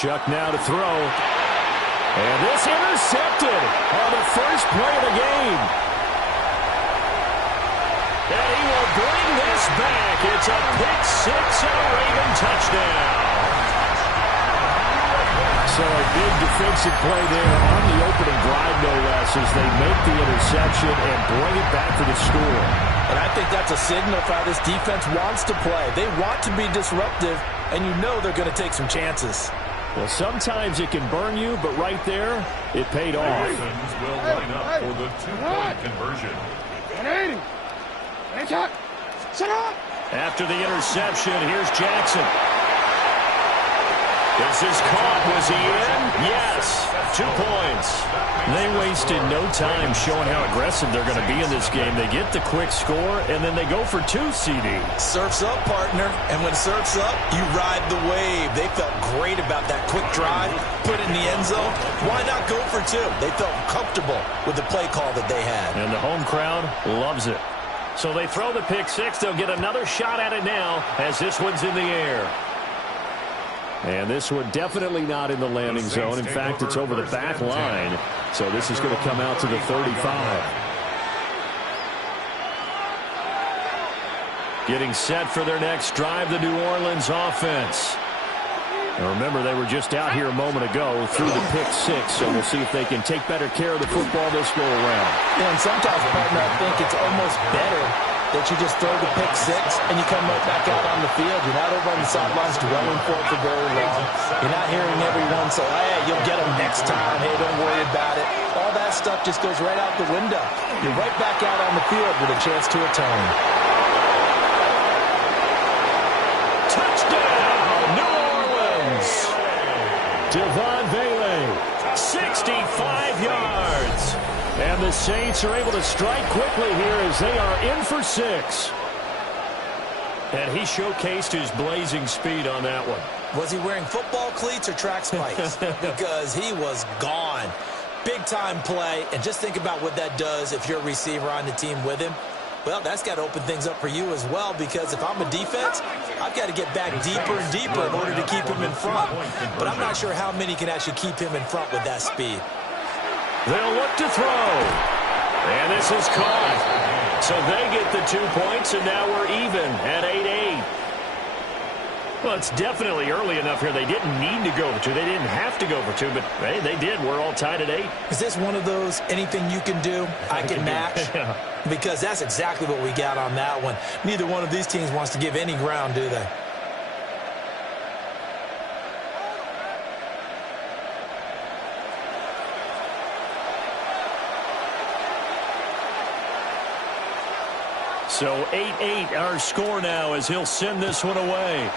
Chuck now to throw. And this intercepted on the first play of the game. And he will bring this back. It's a pick six and a Raven touchdown. So a big defensive play there on the opening drive, no less, as they make the interception and bring it back to the score. And I think that's a signal for how this defense wants to play. They want to be disruptive, and you know they're going to take some chances. Well, sometimes it can burn you, but right there, it paid off. The Ravens will line up for the two-point conversion. After the interception, here's Jackson. This is caught. Was he in? Yes. 2 points. They wasted no time showing how aggressive they're going to be in this game. They get the quick score, and then they go for 2, CD. Surf's up, partner. And when surf's up, you ride the wave. They felt great about that quick drive, put it in the end zone. Why not go for 2? They felt comfortable with the play call that they had. And the home crowd loves it. So they throw the pick six. They'll get another shot at it now as this one's in the air. And this one definitely not in the landing zone. In fact, it's over the back line. So this is going to come out to the 35. Getting set for their next drive, the New Orleans offense. Now remember, they were just out here a moment ago through the pick six, so we'll see if they can take better care of the football this go around. And sometimes, partner, I think it's almost better that you just throw the pick six and you come right back out on the field. You're not over on the sidelines dwelling for it for very long. You're not hearing everyone say, hey, you'll get them next time. Hey, don't worry about it. All that stuff just goes right out the window. You're right back out on the field with a chance to atone. Touchdown, New Orleans! Devon Bailey, 65 yards. And the Saints are able to strike quickly here as they are in for 6. And he showcased his blazing speed on that one. Was he wearing football cleats or track spikes? Because he was gone. Big-time play. And just think about what that does if you're a receiver on the team with him. Well, that's got to open things up for you as well, because if I'm a defense, I've got to get back deeper and deeper in order to keep him in front. But I'm not sure how many can actually keep him in front with that speed. They'll look to throw. And this is caught. So they get the 2 points, and now we're even at 8-8. Well, it's definitely early enough here. They didn't need to go for 2. They didn't have to go for 2, but, hey, they did. We're all tied at 8. Is this one of those anything you can do, I can match? Yeah. Because that's exactly what we got on that one. Neither one of these teams wants to give any ground, do they? So 8-8 our score now as he'll send this one away.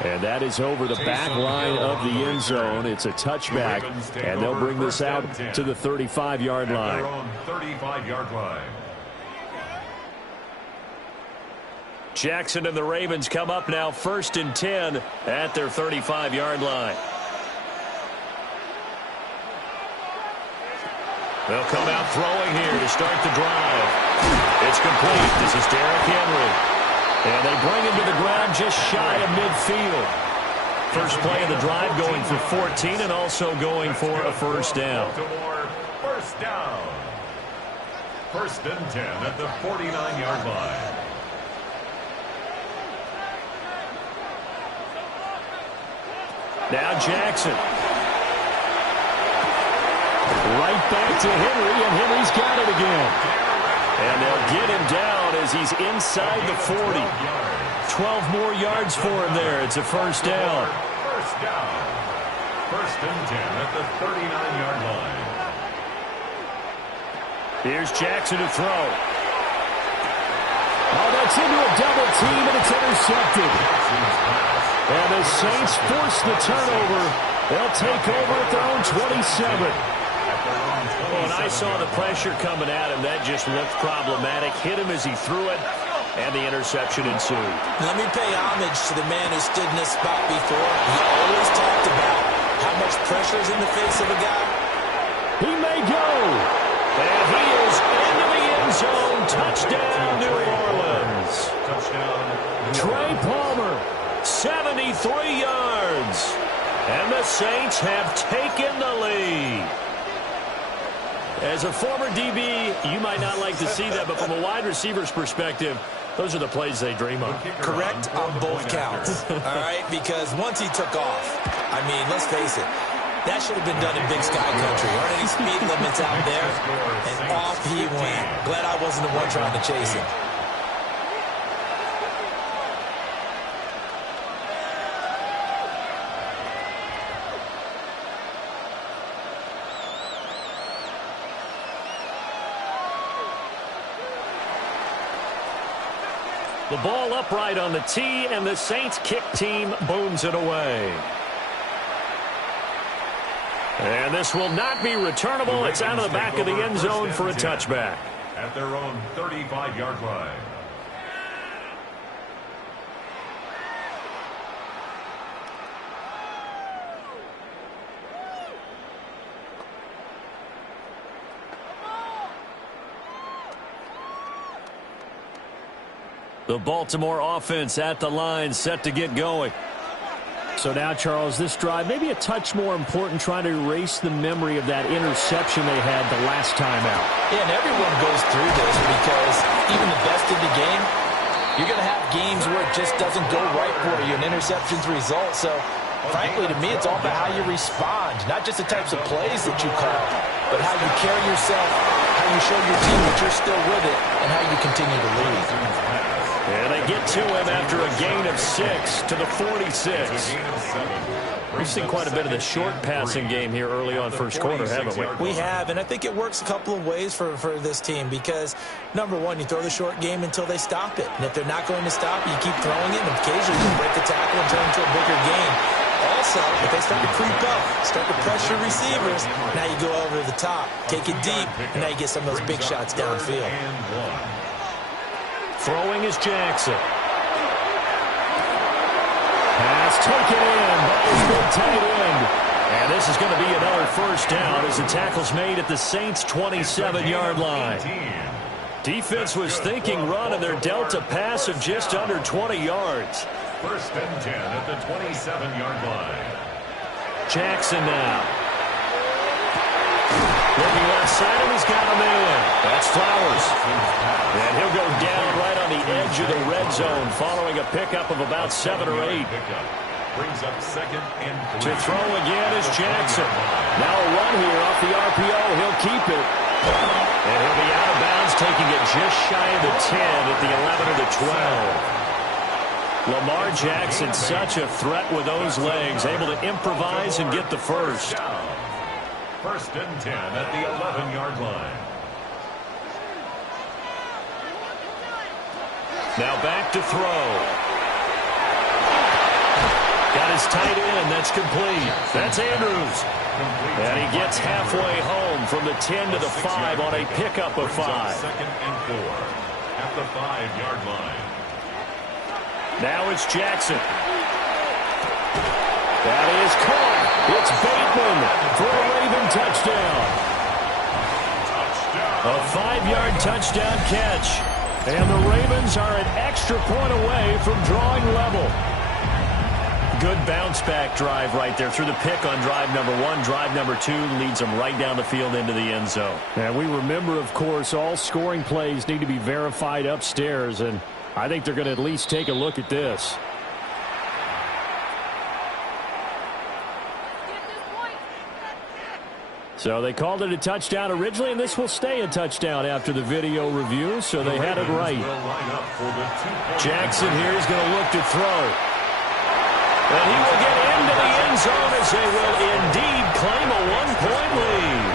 And that is over the back line of the end zone. It's a touchback, and they'll bring this out to the 35-yard line. 35-yard line. Jackson and the Ravens come up now 1st and 10 at their 35-yard line. They'll come out throwing here to start the drive. It's complete. This is Derrick Henry. And they bring him to the ground just shy of midfield. First play of the drive going for 14 and also going for a first down. First down. 1st and 10 at the 49-yard line. Now Jackson. Right back to Henry, and Henry's got it again. And they'll get him down as he's inside the 40. 12 more yards for him there. It's a first down. First down. 1st and 10 at the 39-yard line. Here's Jackson to throw. Oh, that's into a double team, and it's intercepted. And the Saints force the turnover. They'll take over at their own 27. Well, and I saw the pressure coming at him. That just looked problematic. Hit him as he threw it, and the interception ensued. Let me pay homage to the man who stood in this spot before. He always talked about how much pressure is in the face of a guy. He may go. And he is into the end zone. Touchdown, New Orleans. Touchdown. Trey Palmer, 7 23 yards. And the Saints have taken the lead. As a former DB, you might not like to see that, but from a wide receiver's perspective, those are the plays they dream of. Correct on both counts, all right? Because once he took off, I mean, let's face it, that should have been done in Big Sky Country. Aren't any speed limits out there? And off he went. Glad I wasn't the one trying to chase him. The ball upright on the tee, and the Saints kick team booms it away. And this will not be returnable. It's out of the back of the end zone for a touchback. At their own 35-yard line. The Baltimore offense at the line, set to get going. So now, Charles, this drive maybe a touch more important, trying to erase the memory of that interception they had the last time out. Yeah, and everyone goes through this because even the best in the game, you're going to have games where it just doesn't go right for you, and interceptions result. So, frankly, to me, it's all about how you respond, not just the types of plays that you call, but how you carry yourself, how you show your team that you're still with it, and how you continue to lead. And they get to him after a gain of 6 to the 46. We've seen quite a bit of the short passing game here early on first quarter, haven't we? We have, and I think it works a couple of ways for this team because, number one, you throw the short game until they stop it. And if they're not going to stop it, you keep throwing it, and occasionally you can break the tackle and turn it into a bigger gain. Also, if they start to creep up, start to pressure receivers, now you go over the top, take it deep, and now you get some of those big shots downfield. Throwing is Jackson. Pass taken in by his big tight end. And this is going to be another first down as the tackle's made at the Saints' 27-yard line. Defense was thinking run, and they're dealt a pass of just under 20 yards. First and 10 at the 27-yard line. Jackson now. Looking left side, and he's got him in. That's Flowers. And he'll go down right on the edge of the red zone following a pickup of about 7 or 8. Brings up second and 3. To throw again is Jackson. Now a run here off the RPO. He'll keep it. And he'll be out of bounds, taking it just shy of the 10 at the 11 or the 12. Lamar Jackson, such a threat with those legs, able to improvise and get the first. First and 10 at the 11-yard line. Now back to throw. Got his tight end. That's complete. That's Andrews. And he gets halfway home from the 10 to the 5 on a pickup of 5. Second and 4 at the 5-yard line. Now it's Jackson. That is caught. It's Bateman for a Raven touchdown. A 5-yard touchdown catch. And the Ravens are an extra point away from drawing level. Good bounce-back drive right there through the pick on drive number 1. Drive number 2 leads them right down the field into the end zone. And we remember, of course, all scoring plays need to be verified upstairs, and I think they're going to at least take a look at this. So they called it a touchdown originally, and this will stay a touchdown after the video review, so they had it right. Jackson here is going to look to throw. And he will get into the end zone as they will indeed claim a 1-point lead.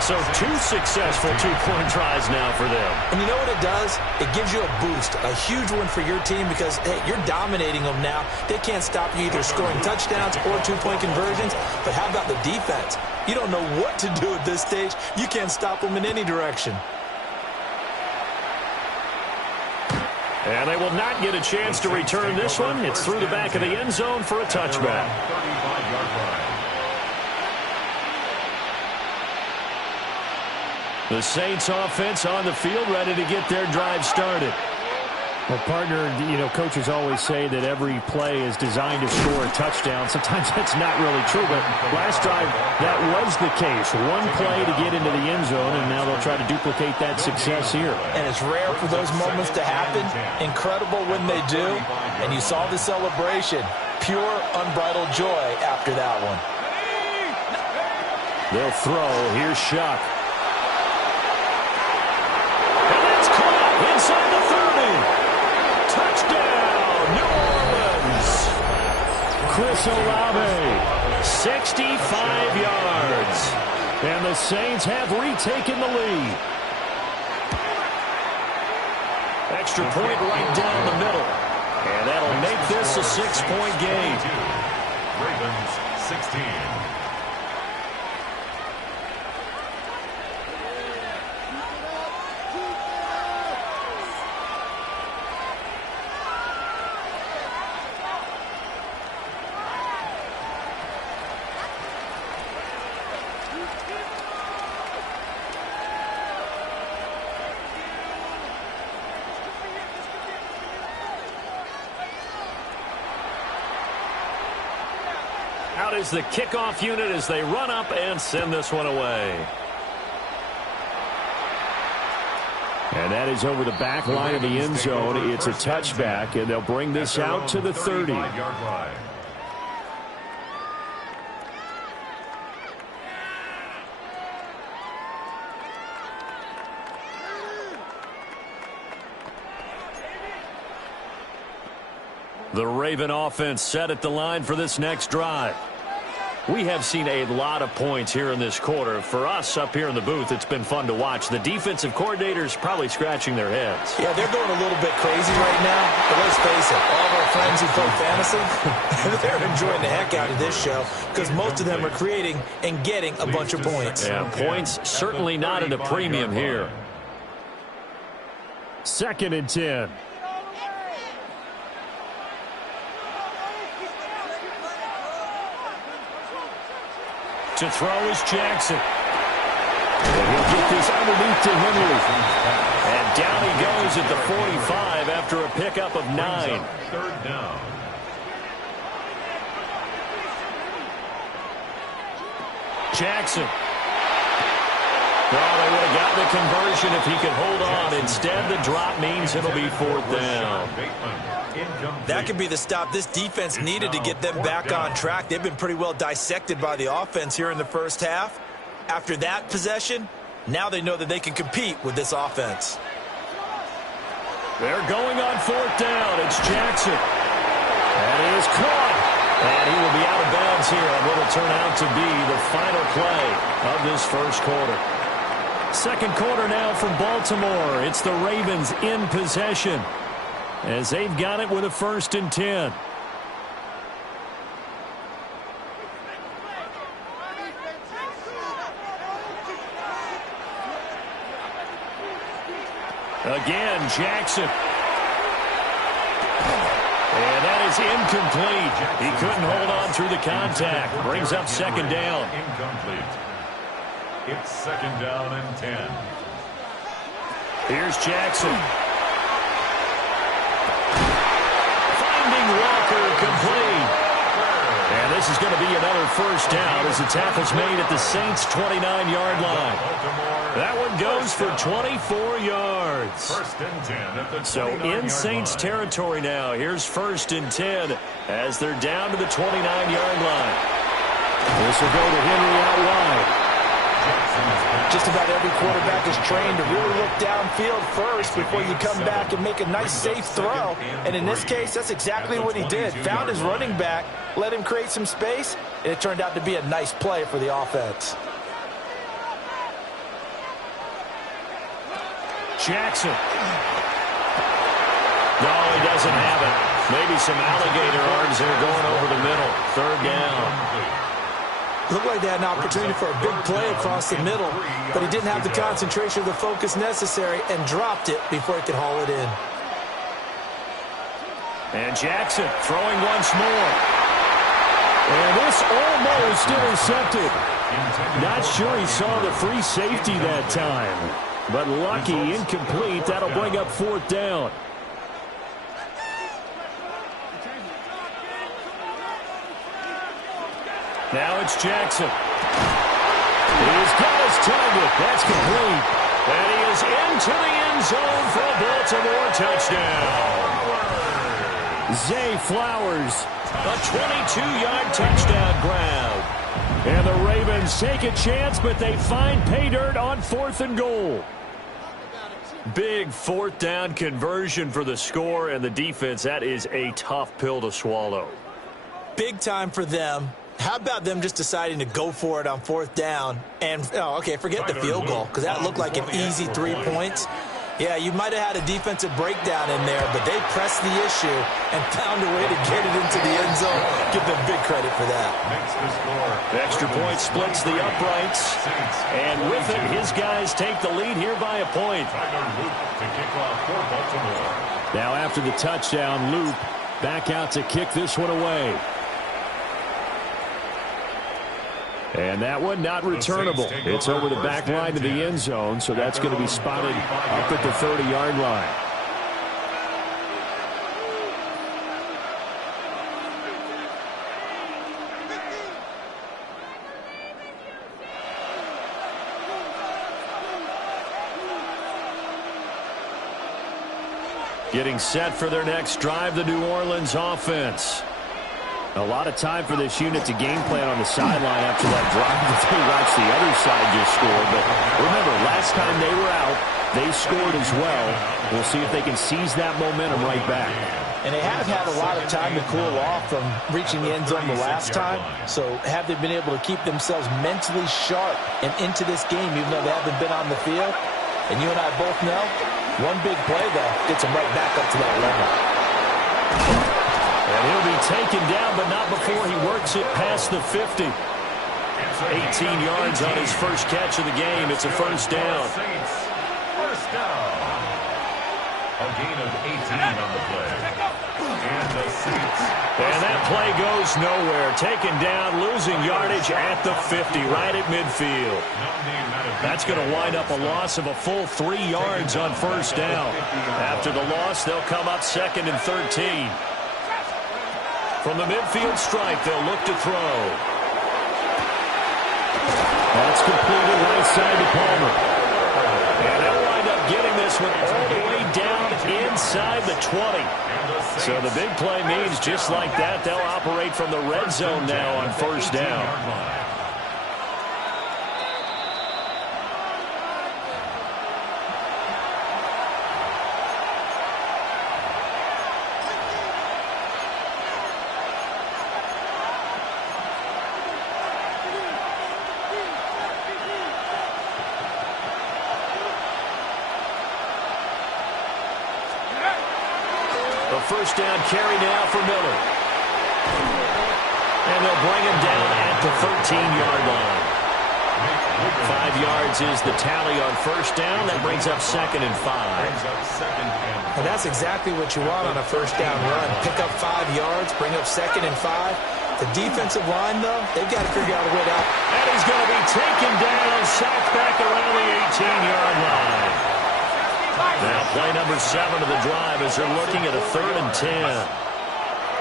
So 2 successful 2-point tries now for them. And you know what it does? It gives you a boost, a huge one for your team because, hey, you're dominating them now. They can't stop you either scoring touchdowns or 2-point conversions. But how about the defense? You don't know what to do at this stage. You can't stop them in any direction. And they will not get a chance to return this one. It's through the back of the end zone for a touchback. The Saints offense on the field ready to get their drive started. Well, partner, you know, coaches always say that every play is designed to score a touchdown. Sometimes that's not really true, but last drive, that was the case. One play to get into the end zone, and now they'll try to duplicate that success here. And it's rare for those moments to happen. Incredible when they do. And you saw the celebration. Pure, unbridled joy after that one. They'll throw. Here's Shuck. And that's caught inside the 30. Touchdown, New Orleans. Chris Olave, 65 yards. And the Saints have retaken the lead. Extra point right down the middle. And that'll make this a 6-point game. Ravens 16. Out is the kickoff unit as they run up and send this one away. And that is over the back line of the end zone. It's a touchback, and they'll bring this out to the 30. The Raven offense set at the line for this next drive. We have seen a lot of points here in this quarter. For us up here in the booth, it's been fun to watch. The defensive coordinators probably scratching their heads. Yeah, they're going a little bit crazy right now. But let's face it, all of our friends who play fantasy, they're enjoying the heck out of this show because most of them are creating and getting a bunch of points. Yeah, points certainly not at a premium here. 2nd and 10. To throw is Jackson. And he'll get this underneath to Henry. And down he goes at the 45 after a pickup of 9. 3rd down. Jackson. Well, they would have gotten the conversion if he could hold on. Instead, the drop means it'll be 4th down. That could be the stop this defense needed to get them back on track. They've been pretty well dissected by the offense here in the first half. After that possession, now they know that they can compete with this offense. They're going on 4th down. It's Jackson. And he is caught. And he will be out of bounds here on what will turn out to be the final play of this first quarter. 2nd quarter now from Baltimore. It's the Ravens in possession, as they've got it with a 1st and 10. Again, Jackson. And that is incomplete. He couldn't hold on through the contact. Brings up 2nd down. Incomplete. It's 2nd down and 10. Here's Jackson. Walker complete. And this is going to be another 1st down as the tackle's made at the Saints' 29-yard line. That one goes for 24 yards. 1st and 10 at the 29-yard So in Saints line. territory now, here's 1st and 10 as they're down to the 29-yard line. This will go to Henry out wide. Just about every quarterback is trained to really look downfield first before you come back and make a nice, safe throw. And in this case, that's exactly what he did. Found his running back, let him create some space, and it turned out to be a nice play for the offense. Jackson. No, he doesn't have it. Maybe some alligator arms there going over the middle. 3rd down. Looked like they had an opportunity for a big play across the middle, but he didn't have the concentration or the focus necessary and dropped it before he could haul it in. And Jackson throwing once more. And this almost intercepted. Not sure he saw the free safety that time, but lucky, incomplete. That'll bring up 4th down. Now it's Jackson. He's got his target. That's complete. And he is into the end zone for a Baltimore touchdown. Zay Flowers, a 22-yard touchdown grab. And the Ravens take a chance, but they find pay dirt on 4th and goal. Big 4th down conversion for the score, and the defense, that is a tough pill to swallow. Big time for them. How about them just deciding to go for it on 4th down? And, forget the field goal, because that looked like an easy 3 points. Yeah, you might have had a defensive breakdown in there, but they pressed the issue and found a way to get it into the end zone. Give them big credit for that. The extra point splits the uprights, and with it, his guys take the lead here by a point. Now after the touchdown, Loop back out to kick this one away. And that one not returnable. It's over the back line to the end zone, so that's going to be spotted up at the 30-yard line. Getting set for their next drive, the New Orleans offense. A lot of time for this unit to game plan on the sideline after that drive that they watched the other side just score. But remember, last time they were out, they scored as well. We'll see if they can seize that momentum right back. And they have had a lot of time to cool off from reaching the end zone the last time. So have they been able to keep themselves mentally sharp and into this game, even though they haven't been on the field? And you and I both know, one big play, though, gets them right back up to that level. And he'll be taken down, but not before he works it past the 50. 18 yards on his first catch of the game. It's a first down. First down. A gain of 18 on the play. And the Saints. And that play goes nowhere. Taken down, losing yardage at the 50, right at midfield. That's going to wind up a loss of a full 3 yards on first down. After the loss, they'll come up 2nd and 13. From the midfield stripe, they'll look to throw. That's completed right side to Palmer. And they'll wind up getting this one all the way down inside the 20. So the big play means just like that, they'll operate from the red zone now on first down. First down carry now for Miller. And they'll bring him down at the 13-yard line. 5 yards is the tally on first down. That brings up 2nd and 5. And that's exactly what you want on a first down run. Pick up 5 yards, bring up 2nd and 5. The defensive line, though, they've got to figure out a way out. And he's going to be taken down, sacked back around the 18-yard line. Now play number 7 of the drive as they're looking at a 3rd and 10.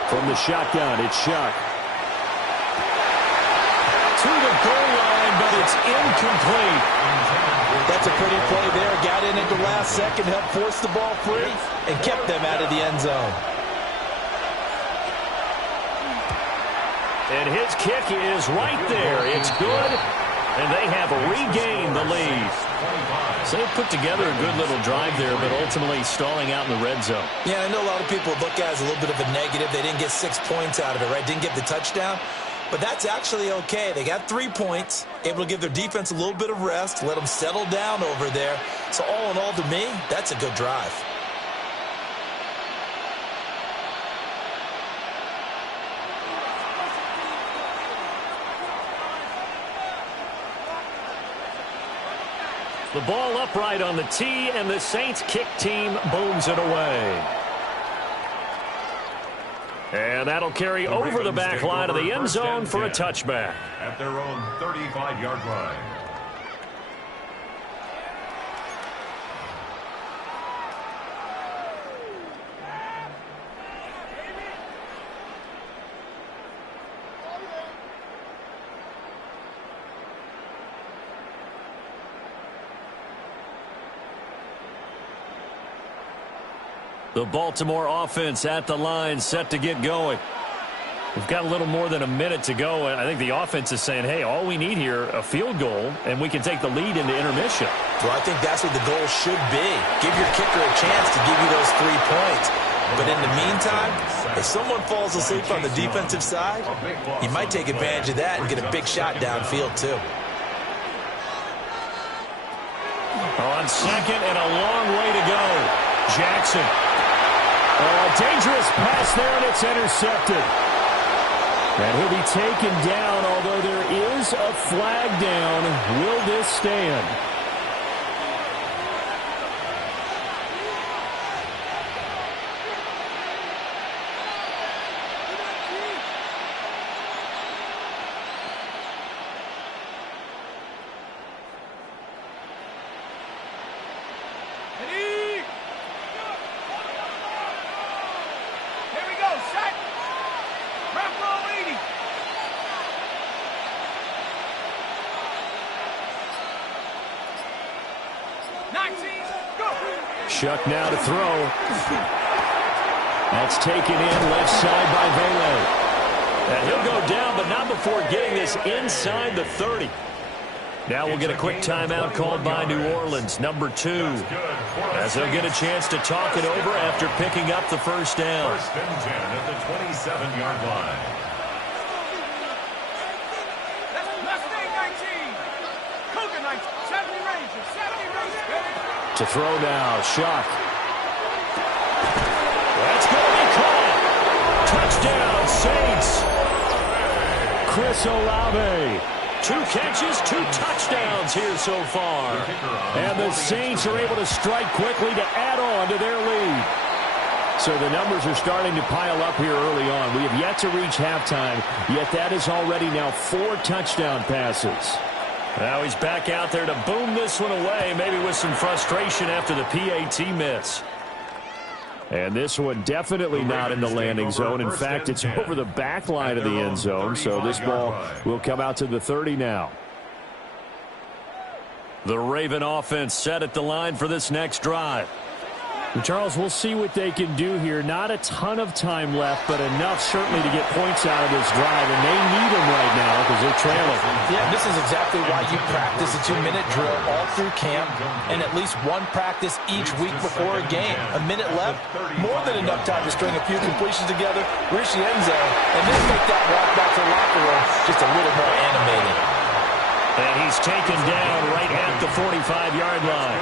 From the shotgun, it's Shuck. To the goal line, but it's incomplete. That's a pretty play there. Got in at the last second, helped force the ball free, and kept them out of the end zone. And his kick is right there. It's good, and they have regained the lead. So they put together a good little drive there, but ultimately stalling out in the red zone. Yeah, I know a lot of people look at it as a little bit of a negative. They didn't get 6 points out of it, right? Didn't get the touchdown. But that's actually okay. They got 3 points, able to give their defense a little bit of rest, let them settle down over there. So all in all, to me, that's a good drive. The ball upright on the tee, and the Saints kick team booms it away. And that'll carry over the back line of the end zone for a touchback. At their own 35-yard line. The Baltimore offense at the line, set to get going. We've got a little more than a minute to go, and I think the offense is saying, hey, all we need here, a field goal, and we can take the lead into intermission. Well, I think that's what the goal should be. Give your kicker a chance to give you those 3 points. But in the meantime, if someone falls asleep on the defensive side, you might take advantage of that and get a big shot downfield, too. On second and a long way to go. Jackson. Oh, a dangerous pass there, and it's intercepted. And he'll be taken down, although there is a flag down. Will this stand? Shuck now to throw. That's taken in left side by Vele. And he'll go down, but not before getting this inside the 30. Now we'll get a quick timeout called by New Orleans, number 2, as they'll get a chance to talk it over after picking up the first down. First and 10 at the 27-yard line. To throw now, Shuck. That's going to be caught. Touchdown, Saints. Chris Olave. 2 catches, 2 touchdowns here so far. And the Saints are able to strike quickly to add on to their lead. So the numbers are starting to pile up here early on. We have yet to reach halftime, yet that is already now 4 touchdown passes. Now he's back out there to boom this one away, maybe with some frustration after the PAT miss. And this one definitely not in the landing zone. In fact, it's over the back line of the end zone, so this ball will come out to the 30 now. The Raven offense set at the line for this next drive. Charles, we'll see what they can do here. Not a ton of time left, but enough certainly to get points out of this drive, and they need them right now because they're trailing. Yeah, this is exactly why you practice a 2-minute drill all through camp and at least one practice each week before a game. A minute left, more than enough time to string a few completions together, reach the end zone, and then make that walk back to the locker room just a little more animated. And he's taken down right at the 45-yard line.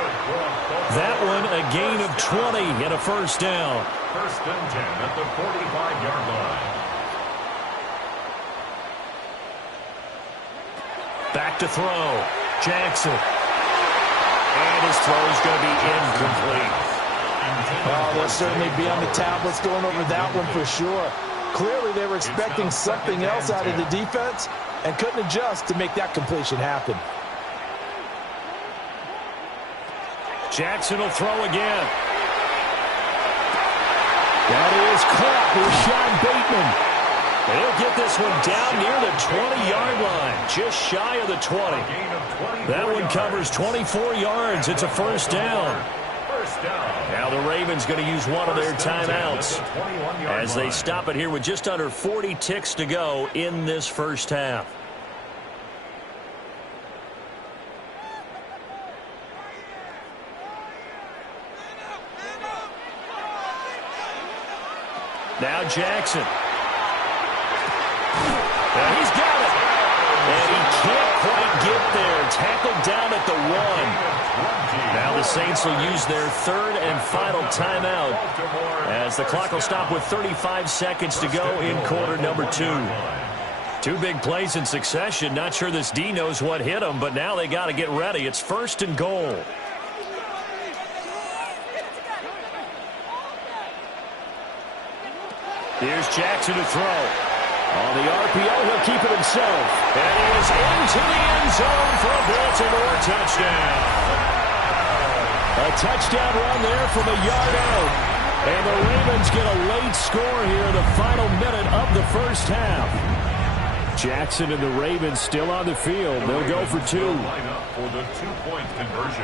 That one a gain of 20 and a first down. First and 10 at the 45-yard line. Back to throw. Jackson. And his throw is going to be incomplete. Oh, they'll certainly be on the tablets going over that one for sure. Clearly they were expecting something else out of the defense and couldn't adjust to make that completion happen. Jackson will throw again. That is caught for Sean Bateman. He'll get this one down near the 20-yard line, just shy of the 20. That one covers 24 yards. It's a first down. Now the Ravens going to use one of their timeouts as they stop it here with just under 40 ticks to go in this first half. Now Jackson. And he's got it. And he can't quite get there. Tackled down at the 1. Now the Saints will use their third and final timeout as the clock will stop with 35 seconds to go in quarter number 2. 2 big plays in succession. Not sure this D knows what hit him, but now they got to get ready. It's first and goal. Here's Jackson to throw. On the RPO, he'll keep it himself. And he is into the end zone for a Baltimore touchdown. A touchdown run there from a yard out. And the Ravens get a late score here in the final minute of the first half. Jackson and the Ravens still on the field. They'll go for 2.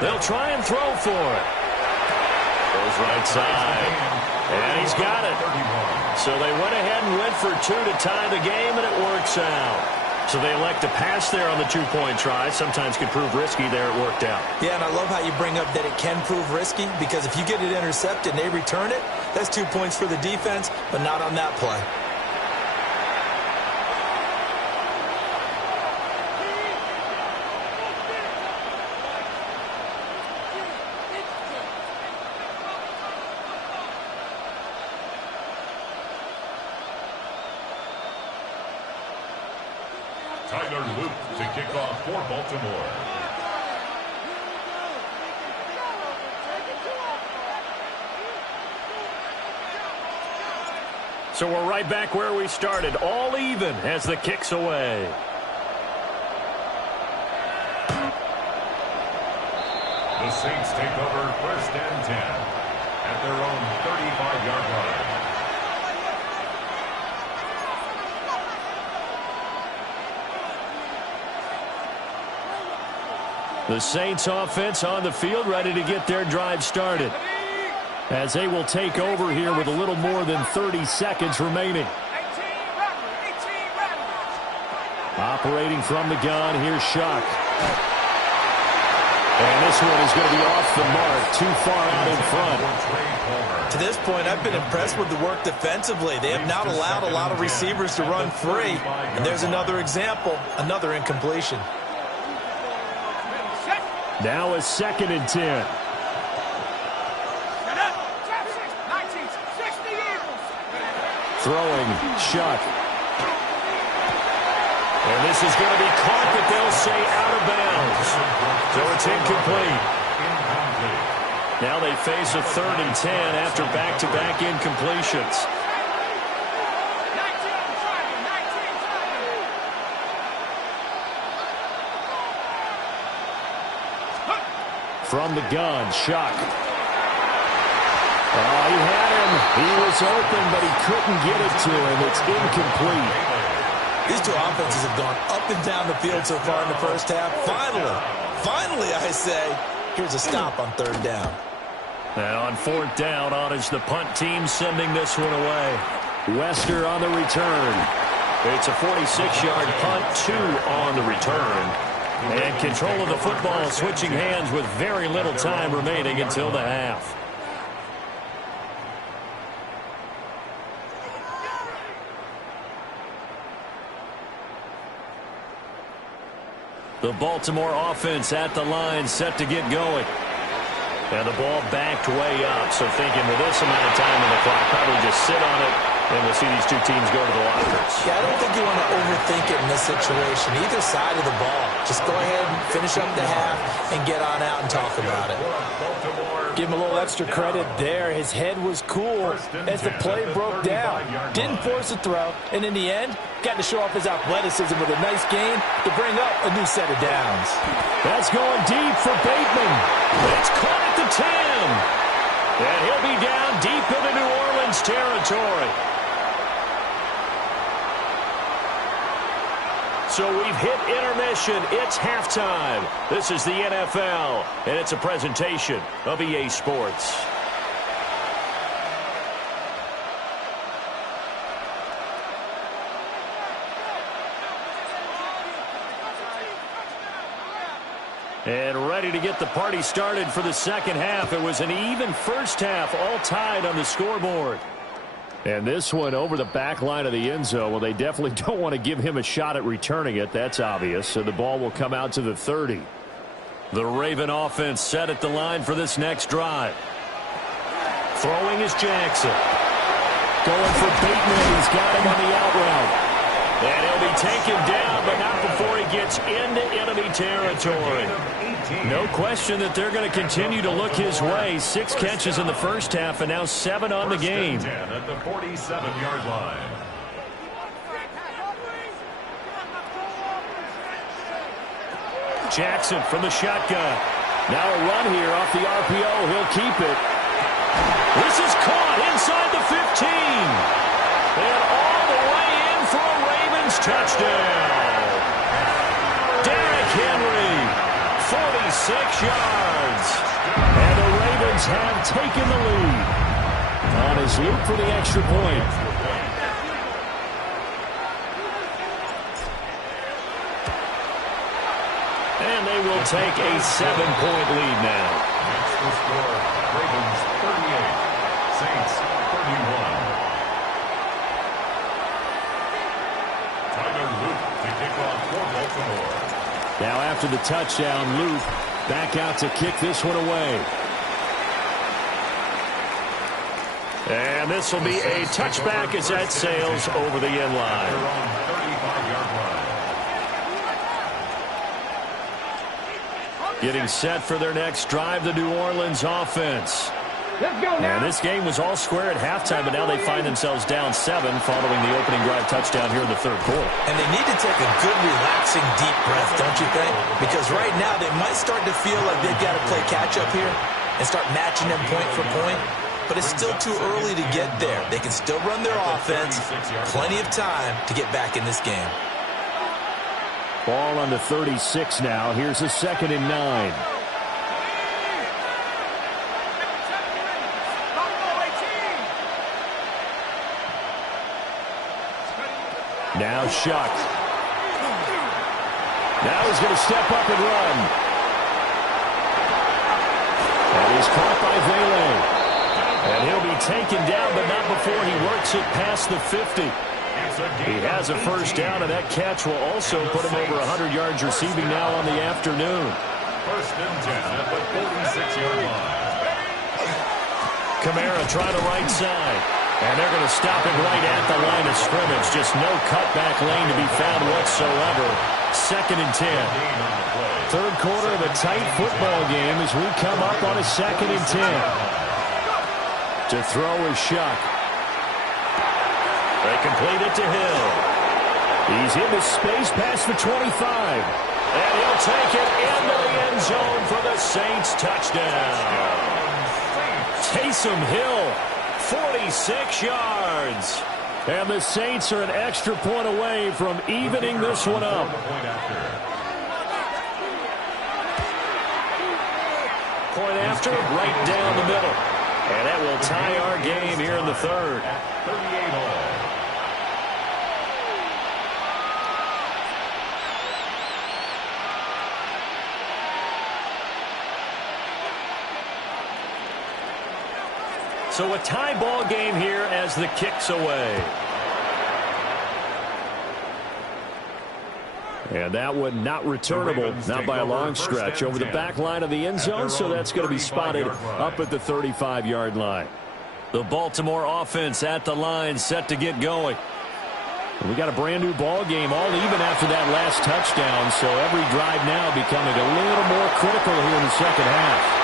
They'll try and throw for it. Goes right side. And he's got it. So they went ahead and went for two to tie the game, and it works out. So they elect to pass there on the two-point try. Sometimes could prove risky. There it worked out. Yeah, and I love how you bring up that it can prove risky, because if you get it intercepted and they return it, that's 2 points for the defense, but not on that play. Tyler Luke to kick off for Baltimore. So we're right back where we started, all even as the kick's away. The Saints take over 1st and 10 at their own 35-yard line. The Saints offense on the field, ready to get their drive started, as they will take over here with a little more than 30 seconds remaining. Operating from the gun, here's Shuck. And this one is going to be off the mark, too far out in front. To this point, I've been impressed with the work defensively. They have not allowed a lot of receivers to run free. And there's another example, another incompletion. Now a 2nd and 10. Throwing, Shuck. And this is going to be caught, but they'll say out of bounds. So it's incomplete. Now they face a 3rd and 10 after back-to-back incompletions. From the gun, Shuck. Oh, he had him. He was open, but he couldn't get it to him. It's incomplete. These two offenses have gone up and down the field so far in the first half. Finally, I say, here's a stop on 3rd down. And on 4th down, on is the punt team sending this one away. Wester on the return. It's a 46-yard punt, 2 on the return. And control of the football switching hands with very little time remaining until the half. The Baltimore offense at the line, set to get going. And the ball backed way up, so thinking with this amount of time on the clock, probably just sit on it, and we'll see these two teams go to the lockers. Yeah, I don't think you want to overthink it in this situation. Either side of the ball. Just go ahead and finish up the half and get on out and talk about it. Give him a little extra credit there. His head was cool as the play broke down. Didn't force a throw, and in the end, got to show off his athleticism with a nice gain to bring up a new set of downs. That's going deep for Bateman. It's caught at the 10. And he'll be down deep into New Orleans territory. So we've hit intermission. It's halftime. This is the NFL, and it's a presentation of EA Sports. And ready to get the party started for the second half. It was an even first half, all tied on the scoreboard. And this one over the back line of the end zone. Well, they definitely don't want to give him a shot at returning it. That's obvious. So the ball will come out to the 30. The Raven offense set at the line for this next drive. Throwing is Jackson. Going for Bateman. He's got him on the out route. And he'll be taken down, but not before he gets into enemy territory. No question that they're going to continue to look his way. 6 catches in the first half and now 7 on the game. 10 at the 47-yard line. Jackson from the shotgun. Now a run here off the RPO. He'll keep it. This is caught inside the 15. And all the way in for a Ravens touchdown. Derrick Henry, 46 yards. And the Ravens have taken the lead. on his loop for the extra point. And they will take a 7-point lead now. That's the score. Ravens 38, Saints 31. Tyler Luke to kick off for Baltimore. Now after the touchdown, Luke back out to kick this one away. And this will be a touchback as that sails over the end line. They're on 35-yard line. Getting set for their next drive, the New Orleans offense. Let's go now. And this game was all square at halftime, but now they find themselves down 7 following the opening drive touchdown here in the third quarter. And they need to take a good, relaxing, deep breath, don't you think? Because right now they might start to feel like they've got to play catch-up here and start matching them point for point. But it's still too early to get there. They can still run their offense. Plenty of time to get back in this game. Ball on the 36 now. Here's a 2nd and 9. Now Shuck. Now he's going to step up and run. And he's caught by Vele. And he'll be taken down, but not before he works it past the 50. He has a first down, and that catch will also put him over 100 yards receiving now on the afternoon. 1st and 10 at the 46-yard line. Kamara trying to right side. And they're going to stop him right at the line of scrimmage. Just no cutback lane to be found whatsoever. 2nd and 10. Third quarter of a tight football game as we come up on a 2nd and 10. To throw is Shuck. They complete it to Hill. He's into space past the 25. And he'll take it into the end zone for the Saints touchdown. Taysom Hill, 46 yards. And the Saints are an extra point away from evening this one up. Point after, right down the middle. And that will tie our game here in the third. 38 all. So a tie ball game here as the kick's away. And that one not returnable, not by a long stretch, over the back line of the end zone, so that's going to be spotted up at the 35-yard line. The Baltimore offense at the line, set to get going. And we got a brand new ball game, all even after that last touchdown, so every drive now becoming a little more critical here in the second half.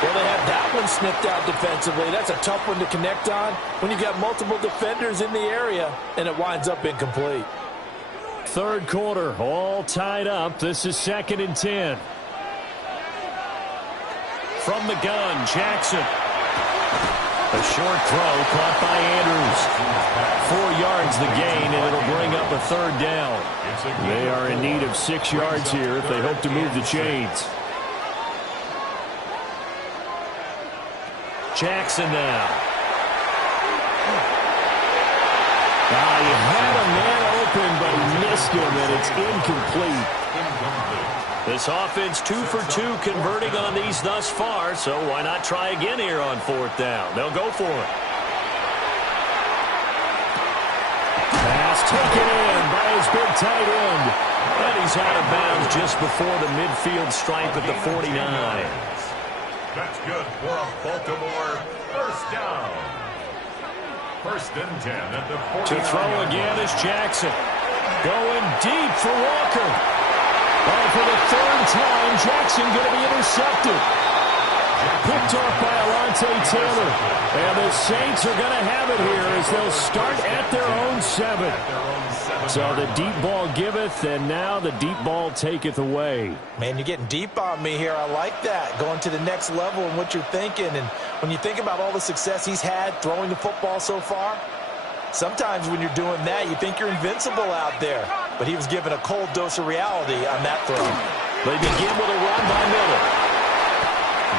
Well, they have that one snipped out defensively. That's a tough one to connect on when you've got multiple defenders in the area, and it winds up incomplete. Third quarter, all tied up. This is 2nd and 10. From the gun, Jackson. A short throw caught by Andrews. 4 yards the gain, and it'll bring up a third down. They are in need of 6 yards here if they hope to move the chains. Jackson now. He had a man open, but he missed him, and it's incomplete. This offense 2 for 2 converting on these thus far, so why not try again here on 4th down? They'll go for it. Pass taken in by his big tight end. And he's out of bounds just before the midfield stripe at the 49. That's good for a Baltimore first down. 1st and 10 at the 49. To throw again is Jackson. Going deep for Walker. And for the 3rd time, Jackson going to be intercepted. Picked off by Alontae Taylor. And the Saints are going to have it here as they'll start at their own 7. So the deep ball giveth, and now the deep ball taketh away. Man, you're getting deep on me here. I like that. Going to the next level in what you're thinking. And when you think about all the success he's had throwing the football so far, sometimes when you're doing that, you think you're invincible out there. But he was given a cold dose of reality on that throw. They begin with a run by Miller.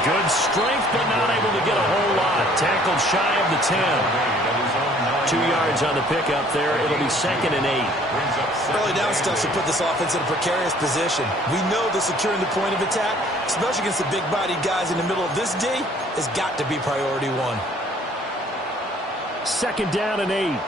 Good strength, but not able to get a whole lot. Tackled shy of the 10. 2 yards on the pickup there. It'll be 2nd and 8. Early down stuff should put this offense in a precarious position. We know that securing the point of attack, especially against the big-bodied guys in the middle of this D, has got to be priority one. 2nd down and 8.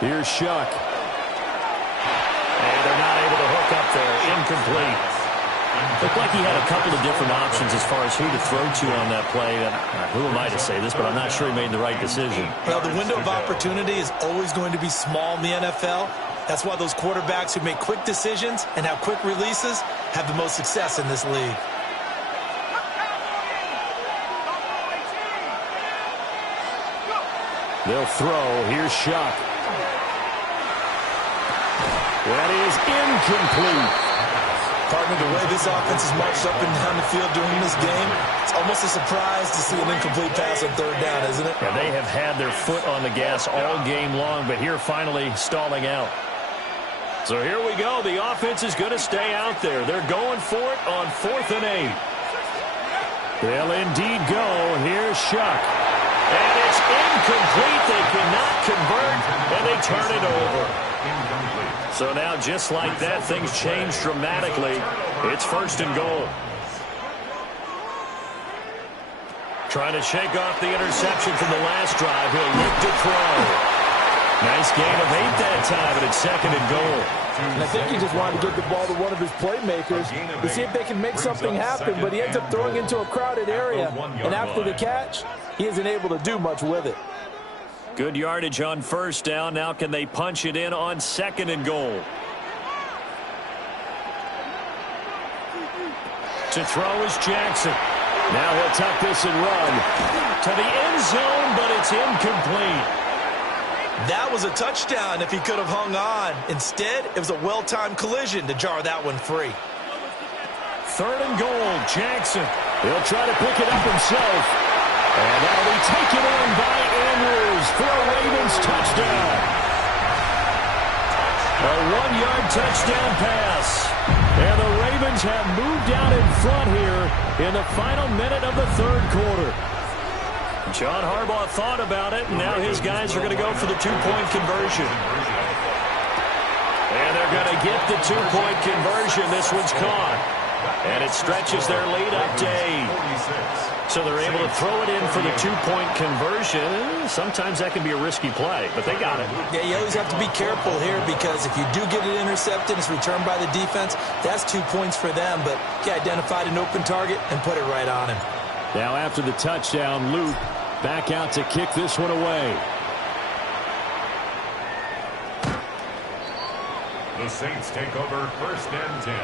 Here's Shuck. And they're not able to hook up there. Incomplete. Looked like he had a couple of different options as far as who to throw to on that play. Who am I to say this, but I'm not sure he made the right decision. Well, the window of opportunity is always going to be small in the NFL. That's why those quarterbacks who make quick decisions and have quick releases have the most success in this league. They'll throw. Here's Shuck. That is incomplete. Partner, the way this offense has marched up and down the field during this game, it's almost a surprise to see an incomplete pass on 3rd down, isn't it? Yeah, they have had their foot on the gas all game long, but here finally stalling out. So here we go. The offense is going to stay out there. They're going for it on 4th and 8. They'll indeed go. Here's Shuck. And it's incomplete. They cannot convert, and they turn it over. So now, just like that, things change dramatically. It's 1st and goal. Trying to shake off the interception from the last drive. He'll look to throw. Nice gain of 8 that time, and it's 2nd and goal. And I think he just wanted to get the ball to one of his playmakers to see if they can make something happen, but he ends up throwing into a crowded area, and after the catch, he isn't able to do much with it. Good yardage on 1st down. Now can they punch it in on 2nd and goal? To throw is Jackson. Now he'll tuck this and run to the end zone, but it's incomplete. That was a touchdown if he could have hung on. Instead, it was a well-timed collision to jar that one free. 3rd and goal, Jackson. He'll try to pick it up himself. And that'll be taken in by Andrews for a Ravens touchdown. A 1-yard touchdown pass. And the Ravens have moved out in front here in the final minute of the 3rd quarter. John Harbaugh thought about it, and now his guys are going to go for the 2-point conversion. And they're going to get the 2-point conversion. This one's caught. And it stretches their lead up to 8. So they're able to throw it in for the 2-point conversion. Sometimes that can be a risky play, but they got it. Yeah, you always have to be careful here because if you do get it intercepted, it's returned by the defense, that's 2 points for them. But he identified an open target and put it right on him. Now after the touchdown, Luke back out to kick this one away. The Saints take over 1st and 10.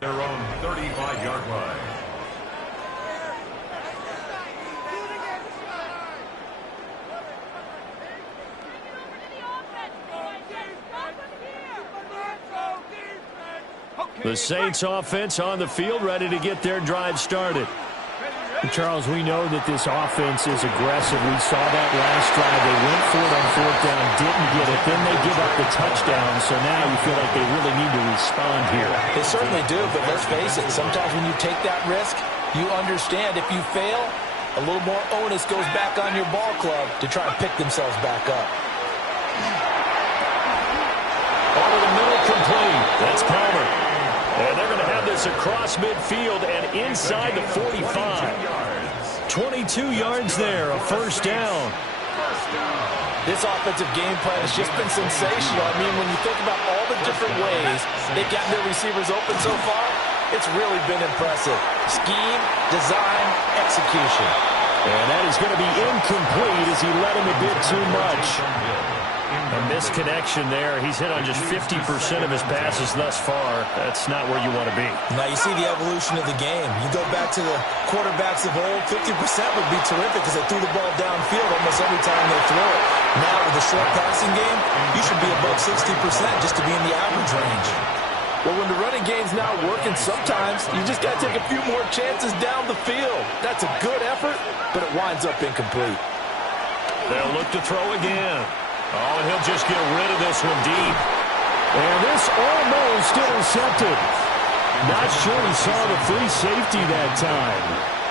Their own 35-yard line. The Saints offense on the field, ready to get their drive started. Charles, we know that this offense is aggressive. We saw that last drive. They went for it on fourth down, didn't get it. Then they give up the touchdown, so now you feel like they really need to respond here. They certainly do, but let's face it, sometimes when you take that risk, you understand if you fail, a little more onus goes back on your ball club to try and pick themselves back up. Over the middle, complete. That's Palmer. And they're going to have this across midfield and inside the 45. 22 yards there, a first down. This offensive game plan has just been sensational. I mean, when you think about all the different ways they've gotten their receivers open so far, it's really been impressive. Scheme, design, execution. And that is going to be incomplete as he led him a bit too much. A misconnection there. He's hit on just 50% of his passes thus far. That's not where you want to be. Now you see the evolution of the game. You go back to the quarterbacks of old, 50% would be terrific because they threw the ball downfield almost every time they threw it. Now with the short passing game, you should be above 60% just to be in the average range. Well, when the running game's not working, sometimes you just got to take a few more chances down the field. That's a good effort, but it winds up incomplete. They'll look to throw again. Oh, and he'll just get rid of this one deep. And this almost intercepted. Not sure he saw the free safety that time.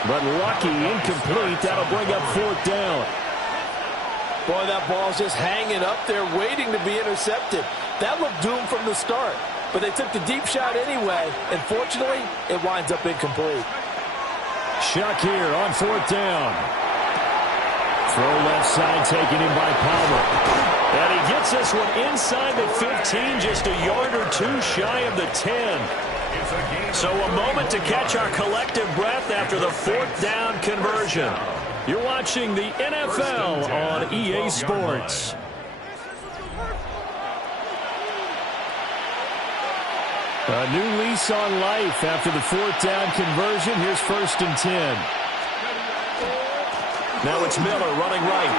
But lucky, incomplete. That'll bring up fourth down. Boy, that ball's just hanging up there waiting to be intercepted. That looked doomed from the start. But they took the deep shot anyway. And fortunately, it winds up incomplete. Shuck here on fourth down. Throw left side taken in by Palmer. And he gets this one inside the 15, just a yard or two shy of the 10. So a moment to catch our collective breath after the fourth down conversion. You're watching the NFL on EA Sports. A new lease on life after the fourth down conversion. Here's first and 10. Now it's Miller running right.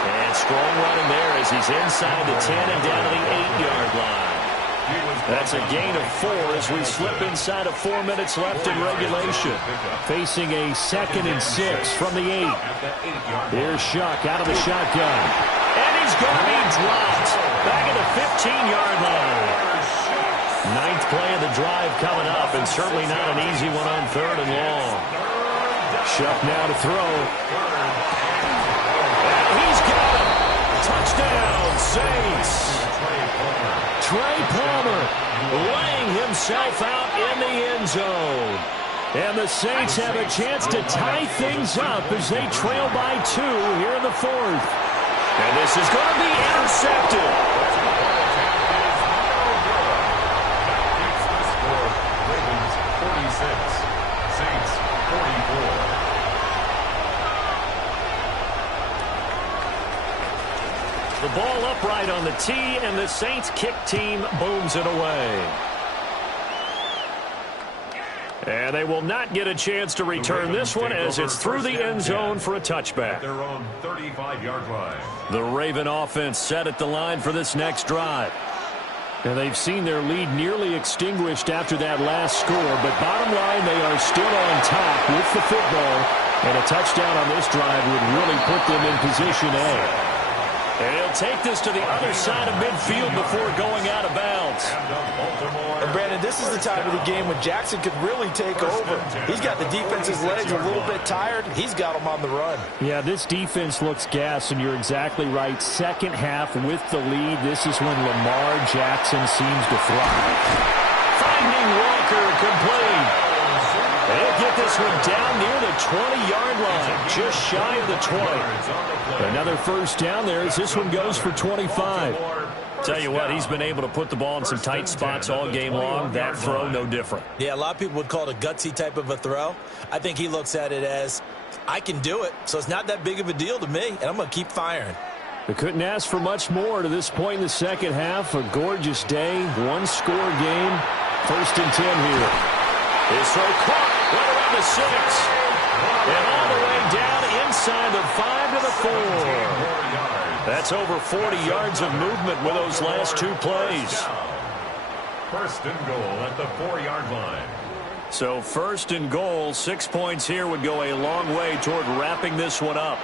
And strong running there as he's inside the 10 and down to the 8-yard line. That's a gain of 4 as we slip inside of 4 minutes left in regulation. Facing a 2nd and 6 from the 8. Here's Shuck out of the shotgun. And he's going to be dropped back at the 15-yard line. 9th play of the drive coming up, and certainly not an easy one on 3rd and long. Shuck now to throw. And he's got it. Touchdown, Saints. Trey Palmer laying himself out in the end zone. And the Saints have a chance to tie things up as they trail by 2 here in the 4th. And this is going to be intercepted. Ravens 46, Saints 44. The ball upright on the tee, and the Saints kick team booms it away. And they will not get a chance to return this one as it's through the end zone for a touchback. Their own 35-yard line. The Raven offense set at the line for this next drive. And they've seen their lead nearly extinguished after that last score, but bottom line, they are still on top with the football, and a touchdown on this drive would really put them in position A. And he'll take this to the other side of midfield before going out of bounds. And Brandon, this is the time of the game when Jackson could really take over. He's got the defense's legs a little bit tired. He's got them on the run. Yeah, this defense looks gassed, and you're exactly right. Second half with the lead, this is when Lamar Jackson seems to thrive. Finding Walker complete. They'll get this one down near the 20-yard line, just shy of the 20. Another first down there as this one goes for 25. Tell you what, he's been able to put the ball in some tight spots all game long. That throw, no different. Yeah, a lot of people would call it a gutsy type of a throw. I think he looks at it as, I can do it, so it's not that big of a deal to me, and I'm going to keep firing. They couldn't ask for much more to this point in the second half. A gorgeous day, one-score game. First and 10 here. His throw caught right around the 6. And all the way down inside the 5 to the 4. That's over 40 yards of movement with those last 2 plays. First and goal at the 4-yard line. So first and goal, 6 points here would go a long way toward wrapping this one up.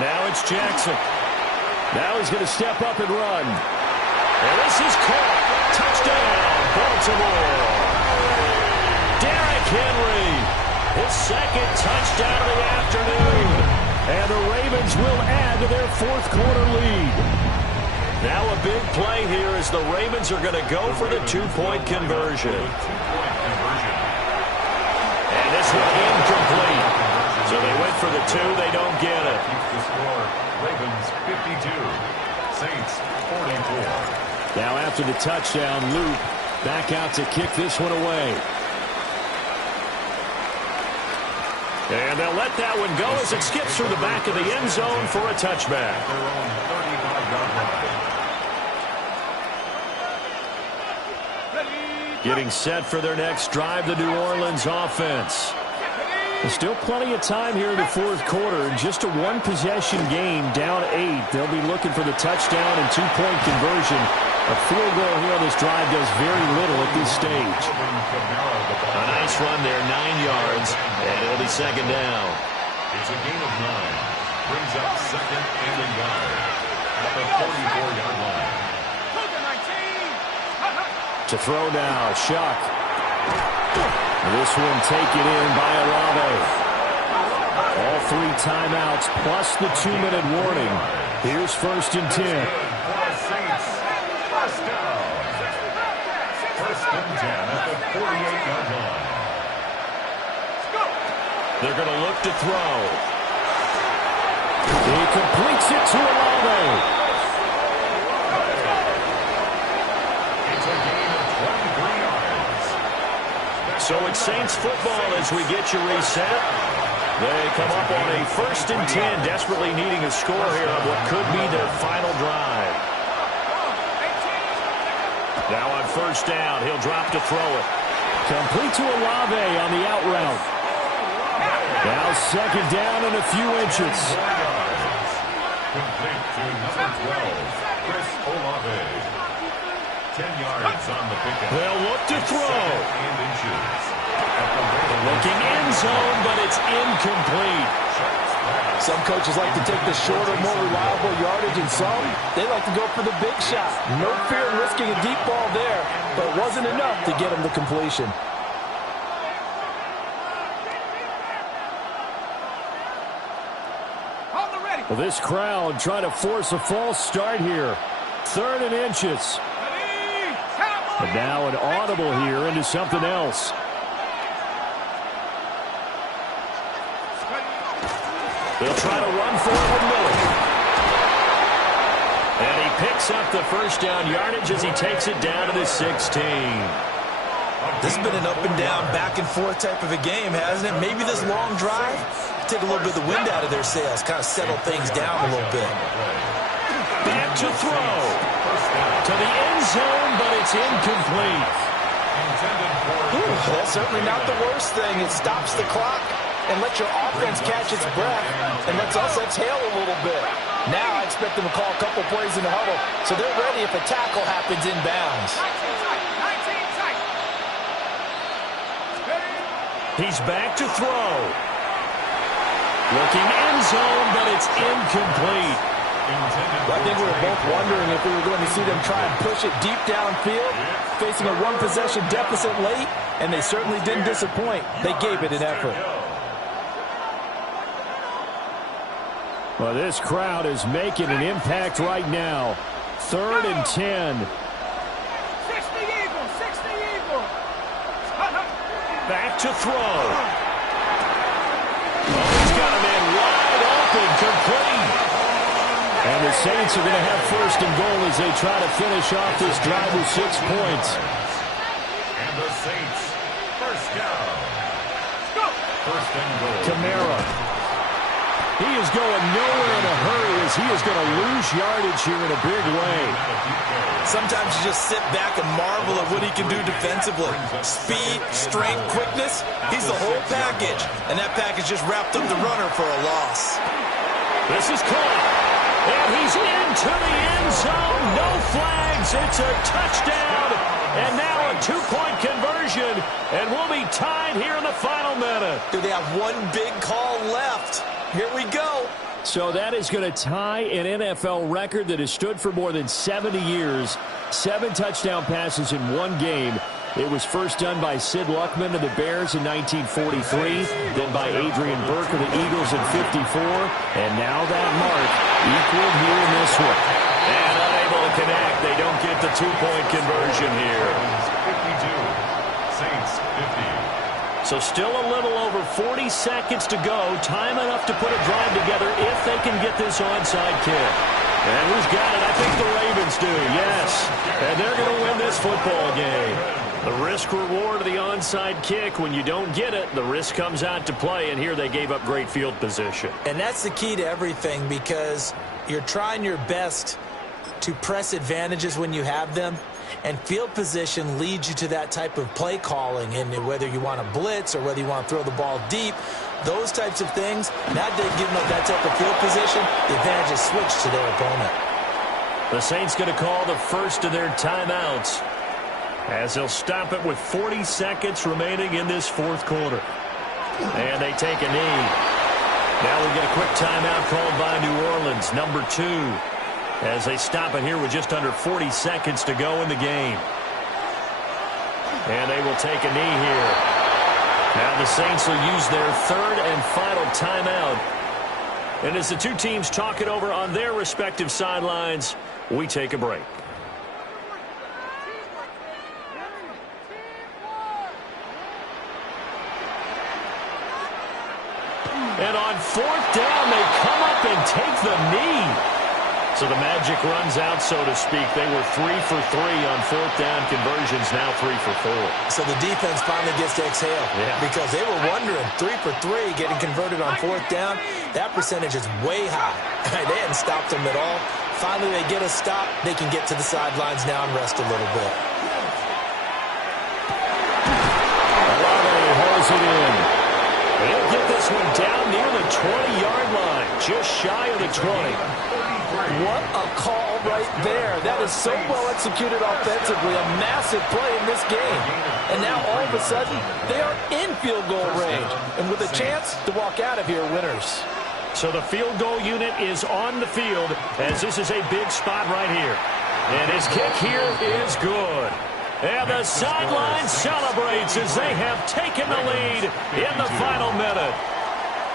Now it's Jackson. Now he's going to step up and run. And this is caught. Touchdown, Baltimore. Derrick Henry, his second touchdown of the afternoon. And the Ravens will add to their fourth quarter lead. Now a big play here as the Ravens are going to go for the two-point conversion. And this one incomplete. So they went for the two. They don't get it. Keeps the score. Ravens 52. Saints 44. Now after the touchdown, Luke back out to kick this one away. And they'll let that one go as it skips through the back of the end zone for a touchback. Their own 35-yard line. Getting set for their next drive, the New Orleans offense. There's still plenty of time here in the fourth quarter. Just a one-possession game, down 8. They'll be looking for the touchdown and two-point conversion. A field goal here on this drive does very little at this stage. A nice run there, 9 yards, and it'll be second down. It's a gain of 9. Brings up second and a yard at the 44-yard line. To throw now, Shuck. This one taken in by Olave. All 3 timeouts plus the 2-minute warning. Here's first and 10. First down. First and 10 at the 48-yard line. They're going to look to throw. He completes it to Olave. So it's Saints football as we get you reset. They come up on a first and 10, desperately needing a score here on what could be their final drive. Now on first down, he'll drop to throw it. Complete to Olave on the out route. Now second down and a few inches. Complete to number 12, Chris Olave. 10 yards on the pickup. They'll look to throw. And inches. Looking end zone, but it's incomplete. Some coaches like to take the shorter, more reliable yardage, and some, they like to go for the big shot. No fear in risking a deep ball there, but it wasn't enough to get him to completion. Well, this crowd trying to force a false start here. Third and inches. But now an audible here into something else. They'll try to run for it with Miller. And he picks up the first down yardage as he takes it down to the 16. This has been an up-and-down, back-and-forth type of a game, hasn't it? Maybe this long drive, take a little bit of the wind out of their sails, kind of settle things down a little bit. Back to throw. To the end zone, but it's incomplete. That's certainly not the worst thing. It stops the clock and lets your offense catch its breath and lets us exhale a little bit. Now I expect them to call a couple plays in the huddle so they're ready if a tackle happens inbounds. He's back to throw. Looking end zone, but it's incomplete. I think we were both wondering if we were going to see them try and push it deep downfield, facing a one-possession deficit late, and they certainly didn't disappoint. They gave it an effort. Well, this crowd is making an impact right now. Third and 10. 60 Eagles, 60 Eagles. Back to throw. Oh, he's got a man wide open, complete. And the Saints are going to have first and goal as they try to finish off this drive with 6 points. And the Saints, first down. First and goal. Kamara. He is going nowhere in a hurry as he is going to lose yardage here in a big way. Sometimes you just sit back and marvel at what he can do defensively. Speed, strength, quickness, he's the whole package. And that package just wrapped up the runner for a loss. This is caught. And he's into the end zone. No flags. It's a touchdown. And two-point conversion, and we'll be tied here in the final minute. Do they have one big call left? Here we go. So that is going to tie an NFL record that has stood for more than 70 years. 7 touchdown passes in one game. It was first done by Sid Luckman of the Bears in 1943, then by Adrian Burke of the Eagles in 54, and now that mark equaled here in this one. And unable to connect. They don't get the two-point conversion here. 52, Saints 50. So still a little over 40 seconds to go. Time enough to put a drive together if they can get this onside kick. And who's got it? I think the Ravens do, yes. And they're going to win this football game. The risk-reward of the onside kick, when you don't get it, the risk comes out to play, and here they gave up great field position. And that's the key to everything, because you're trying your best to press advantages when you have them, and field position leads you to that type of play calling, and whether you want to blitz or whether you want to throw the ball deep, those types of things, now they've given up that type of field position, the advantage is switched to their opponent. The Saints going to call the first of their timeouts, as they'll stop it with 40 seconds remaining in this fourth quarter. And they take a knee. Now we get a quick timeout called by New Orleans, number 2, as they stop it here with just under 40 seconds to go in the game. And they will take a knee here. Now the Saints will use their third and final timeout. And as the two teams talk it over on their respective sidelines, we take a break. And on fourth down, they come up and take the knee. So the magic runs out, so to speak. They were 3 for 3 on fourth down conversions, now 3 for 4. So the defense finally gets to exhale, because they were wondering, 3 for 3 getting converted on fourth down. That percentage is way high. They hadn't stopped them at all. Finally, they get a stop. They can get to the sidelines now and rest a little bit. Olave hauls it in. They'll get this one down near the 20-yard line, just shy of the 20. What a call right there. That is so well executed offensively. A massive play in this game. And now all of a sudden, they are in field goal range, and with a chance to walk out of here winners. So the field goal unit is on the field, as this is a big spot right here. And his kick here is good. And the sideline celebrates as they have taken the lead in the final minute.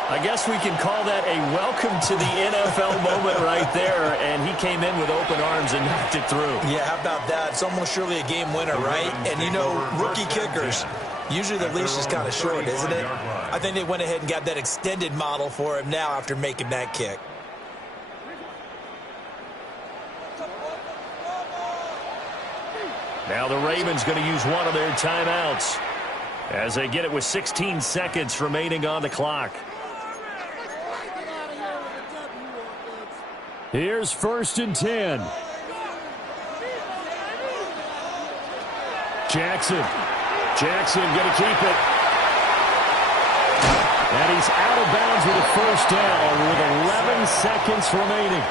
I guess we can call that a welcome to the NFL moment right there, and he came in with open arms and knocked it through. Yeah, how about that? It's almost surely a game winner, right? And, you know, rookie kickers, usually the leash is kind of short, isn't it? I think they went ahead and got that extended model for him now after making that kick. Now the Ravens going to use one of their timeouts as they get it with 16 seconds remaining on the clock. Here's 1st and 10. Jackson going to keep it. And he's out of bounds with a first down with 11 seconds remaining.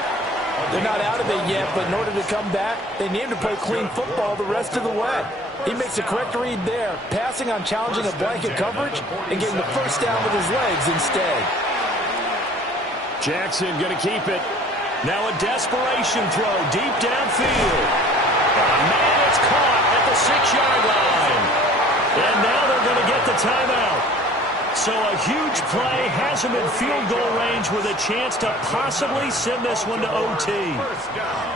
They're not out of it yet, but in order to come back, they need to play clean football the rest of the way. He makes a correct read there, passing on challenging a blanket coverage and getting the first down with his legs instead. Jackson going to keep it. Now a desperation throw deep downfield. Man, it's caught at the 6-yard line. And now they're going to get the timeout. So a huge play has him in field goal range with a chance to possibly send this one to OT. First down.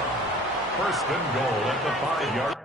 1st and goal at the 5-yard.